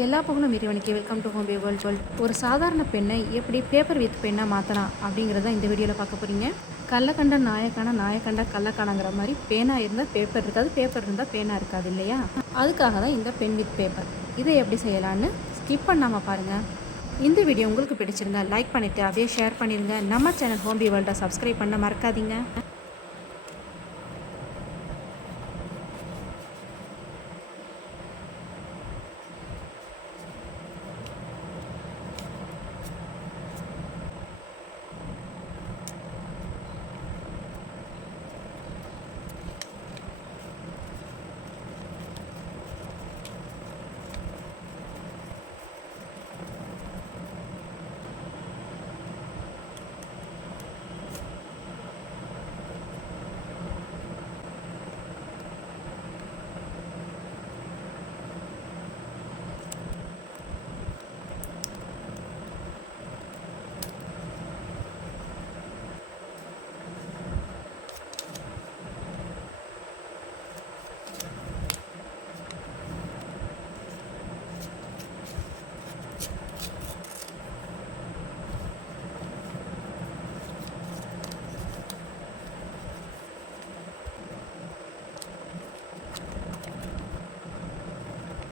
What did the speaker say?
எல்லா புகழும் இறைவனுக்கு. Welcome to home world. ஒரு சாதாரண பெண்ணை எப்படி பேப்பர் வித் பெண்ணாக மாற்றலாம் அப்படிங்கிறத இந்த வீடியோவில் பார்க்க போகிறீங்க. கள்ளக்கண்ட நாயக்கான, நாயக்கண்ட கள்ளக்கானங்கிற மாதிரி பேனா இருந்தால் பேப்பர் இருக்காது, பேப்பர் இருந்தால் பேனா இருக்காது இல்லையா? அதுக்காக தான் இந்த பென் வித் பேப்பர். இதை எப்படி செய்யலான்னு ஸ்கிப் பண்ணாமல் பாருங்கள். இந்த வீடியோ உங்களுக்கு பிடிச்சிருந்தா லைக் பண்ணிவிட்டு அப்படியே ஷேர் பண்ணிடுங்க. நம்ம சேனல் ஹோம் வேர்ல்டை சப்ஸ்கிரைப் பண்ண மறக்காதீங்க.